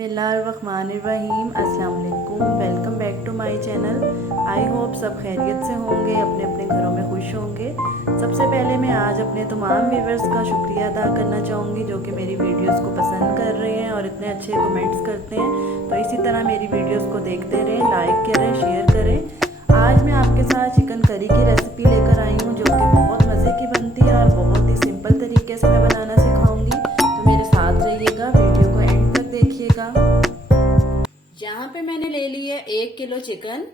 बिस्मिल्लाहिर्रहमानिर्रहीम। अस्सलाम वालेकुम। Welcome back to my channel. I hope सब खैरियत से होंगे, अपने अपने घरों में खुश होंगे। सबसे पहले मैं आज अपने तमाम व्यूवर्स का शुक्रिया अदा करना चाहूँगी जो कि मेरी वीडियोस को पसंद कर रहे हैं और इतने अच्छे कमेंट्स करते हैं। तो इसी तरह मेरी वीडियोस को देखते रहें, लाइक करें, शेयर करें। आज मैं आपके साथ चिकन करी की रेसिपी लेकर आई हूँ जो कि बहुत मज़े की बनती है और बहुत ही सिंपल तरीके से मैं बनाना सिखाऊंगी। तो मेरे साथ रहिएगा, वीडियो को एंड तक देखिएगा। यहाँ पे मैंने ले ली है 1 किलो चिकन,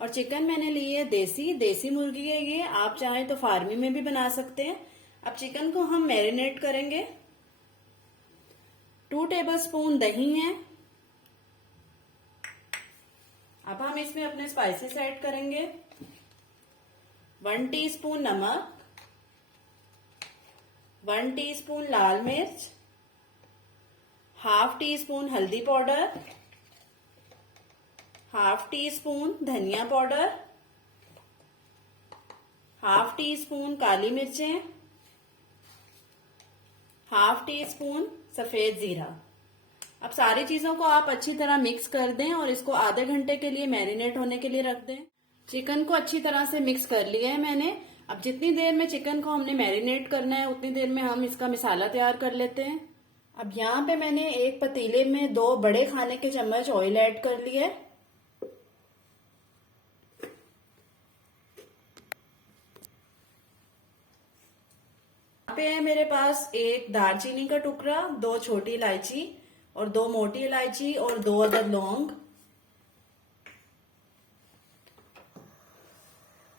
और चिकन मैंने ली है देसी मुर्गी है ये। आप चाहें तो फार्मी में भी बना सकते हैं। अब चिकन को हम मैरिनेट करेंगे। 2 टेबलस्पून दही है। अब हम इसमें अपने स्पाइसेस ऐड करेंगे। 1 टीस्पून नमक, 1 टीस्पून लाल मिर्च, हाफ टी स्पून हल्दी पाउडर, हाफ टी स्पून धनिया पाउडर, हाफ टी स्पून काली मिर्चें, हाफ टी स्पून सफेद जीरा। अब सारी चीजों को आप अच्छी तरह मिक्स कर दें और इसको आधे घंटे के लिए मैरिनेट होने के लिए रख दें। चिकन को अच्छी तरह से मिक्स कर लिया है मैंने। अब जितनी देर में चिकन को हमने मैरिनेट करना है उतनी देर में हम इसका मसाला तैयार कर लेते हैं। अब यहाँ पे मैंने एक पतीले में 2 बड़े खाने के चम्मच ऑयल ऐड कर लिए। यहाँ पे है मेरे पास एक दालचीनी का टुकड़ा, 2 छोटी इलायची और 2 मोटी इलायची और 2 अदद लौंग।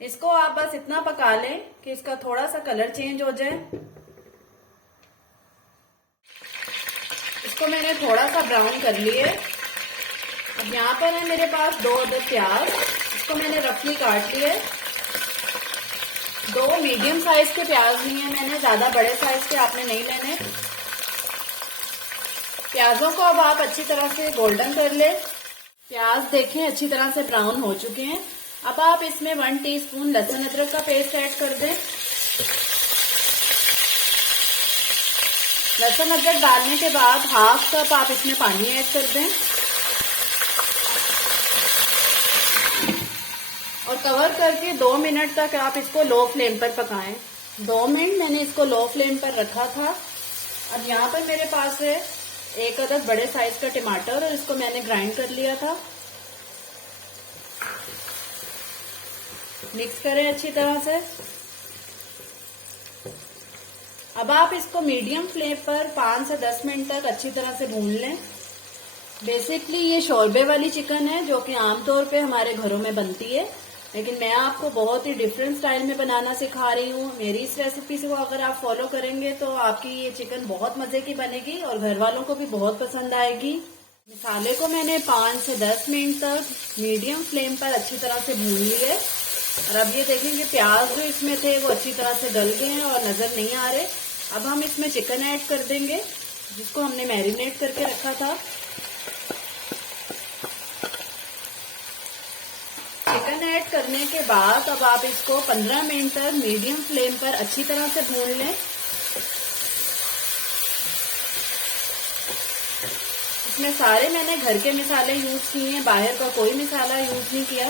इसको आप बस इतना पका लें कि इसका थोड़ा सा कलर चेंज हो जाए। इसको मैंने थोड़ा सा ब्राउन कर लिए। अब यहाँ पर है मेरे पास 2 अदद प्याज, इसको मैंने रफली काट लिए। 2 मीडियम साइज के प्याज लिए हैं मैंने, ज्यादा बड़े साइज के आपने नहीं लेने। प्याजों को अब आप अच्छी तरह से गोल्डन कर ले। प्याज देखें अच्छी तरह से ब्राउन हो चुके हैं। अब आप इसमें 1 टीस्पून लहसुन अदरक का पेस्ट ऐड कर दें। लहसुन अदरक डालने के बाद हाफ कप आप इसमें पानी ऐड कर दें और कवर करके 2 मिनट तक आप इसको लो फ्लेम पर पकाएं। 2 मिनट मैंने इसको लो फ्लेम पर रखा था। अब यहाँ पर मेरे पास है 1 अदद बड़े साइज का टमाटर और इसको मैंने ग्राइंड कर लिया था। मिक्स करें अच्छी तरह से। अब आप इसको मीडियम फ्लेम पर 5 से 10 मिनट तक अच्छी तरह से भून लें। बेसिकली ये शोरबे वाली चिकन है जो कि आमतौर पे हमारे घरों में बनती है, लेकिन मैं आपको बहुत ही डिफरेंट स्टाइल में बनाना सिखा रही हूँ। मेरी इस रेसिपी को अगर आप फॉलो करेंगे तो आपकी ये चिकन बहुत मजे की बनेगी और घर वालों को भी बहुत पसंद आएगी। मसाले को मैंने 5 से 10 मिनट तक मीडियम फ्लेम पर अच्छी तरह से भून लिए और अब ये देखें कि प्याज जो इसमें थे वो अच्छी तरह से गल गए हैं और नजर नहीं आ रहे। अब हम इसमें चिकन ऐड कर देंगे जिसको हमने मैरिनेट करके रखा था। चिकन ऐड करने के बाद अब आप इसको 15 मिनट तक मीडियम फ्लेम पर अच्छी तरह से भून लें। इसमें सारे मैंने घर के मसाले यूज किए हैं, बाहर का कोई मसाला यूज नहीं किया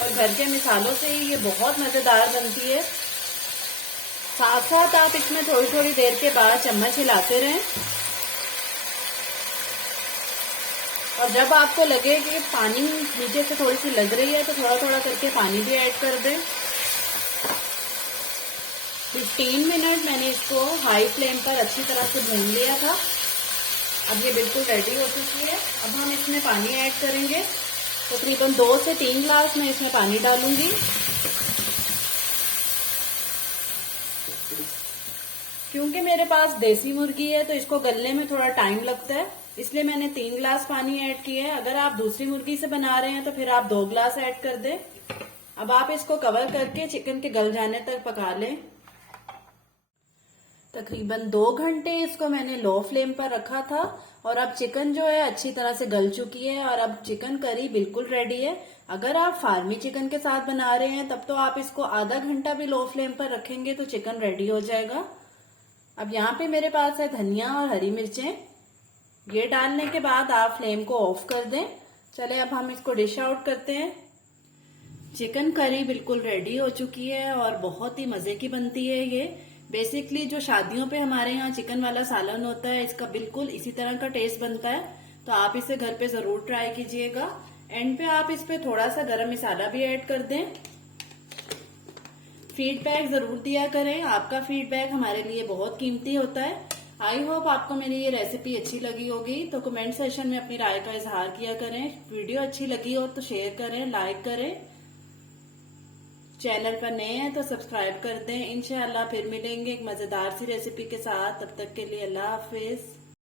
और घर के मसालों से ही ये बहुत मजेदार बनती है। साथ साथ आप इसमें थोड़ी थोड़ी देर के बाद चम्मच हिलाते रहें और जब आपको लगे कि पानी नीचे से थोड़ी सी लग रही है तो थोड़ा थोड़ा करके पानी भी ऐड कर दें। 15 मिनट मैंने इसको हाई फ्लेम पर अच्छी तरह से भून लिया था। अब ये बिल्कुल रेडी हो चुकी है। अब हम इसमें पानी ऐड करेंगे। तकरीबन 2 से 3 ग्लास मैं इसमें पानी डालूंगी। क्योंकि मेरे पास देसी मुर्गी है तो इसको गलने में थोड़ा टाइम लगता है, इसलिए मैंने 3 ग्लास पानी ऐड किया है। अगर आप दूसरी मुर्गी से बना रहे हैं तो फिर आप 2 ग्लास ऐड कर दें। अब आप इसको कवर करके चिकन के गल जाने तक पका लें। तकरीबन 2 घंटे इसको मैंने लो फ्लेम पर रखा था और अब चिकन जो है अच्छी तरह से गल चुकी है और अब चिकन करी बिल्कुल रेडी है। अगर आप फार्मी चिकन के साथ बना रहे हैं तब तो आप इसको आधा घंटा भी लो फ्लेम पर रखेंगे तो चिकन रेडी हो जाएगा। अब यहाँ पे मेरे पास है धनिया और हरी मिर्चें। ये डालने के बाद आप फ्लेम को ऑफ कर दें। चले अब हम इसको डिश आउट करते हैं। चिकन करी बिल्कुल रेडी हो चुकी है और बहुत ही मजे की बनती है ये। बेसिकली जो शादियों पे हमारे यहाँ चिकन वाला सालन होता है, इसका बिल्कुल इसी तरह का टेस्ट बनता है। तो आप इसे घर पे जरूर ट्राई कीजिएगा। एंड पे आप इस पे थोड़ा सा गरम मसाला भी ऐड कर दें। फीडबैक जरूर दिया करें, आपका फीडबैक हमारे लिए बहुत कीमती होता है। आई होप आपको मेरी ये रेसिपी अच्छी लगी होगी, तो कमेंट सेक्शन में अपनी राय का इजहार किया करें। वीडियो अच्छी लगी हो तो शेयर करें, लाइक करें। चैनल पर नए हैं तो सब्सक्राइब कर दें। इंशाल्लाह फिर मिलेंगे एक मजेदार सी रेसिपी के साथ। तब तक के लिए अल्लाह हाफिज।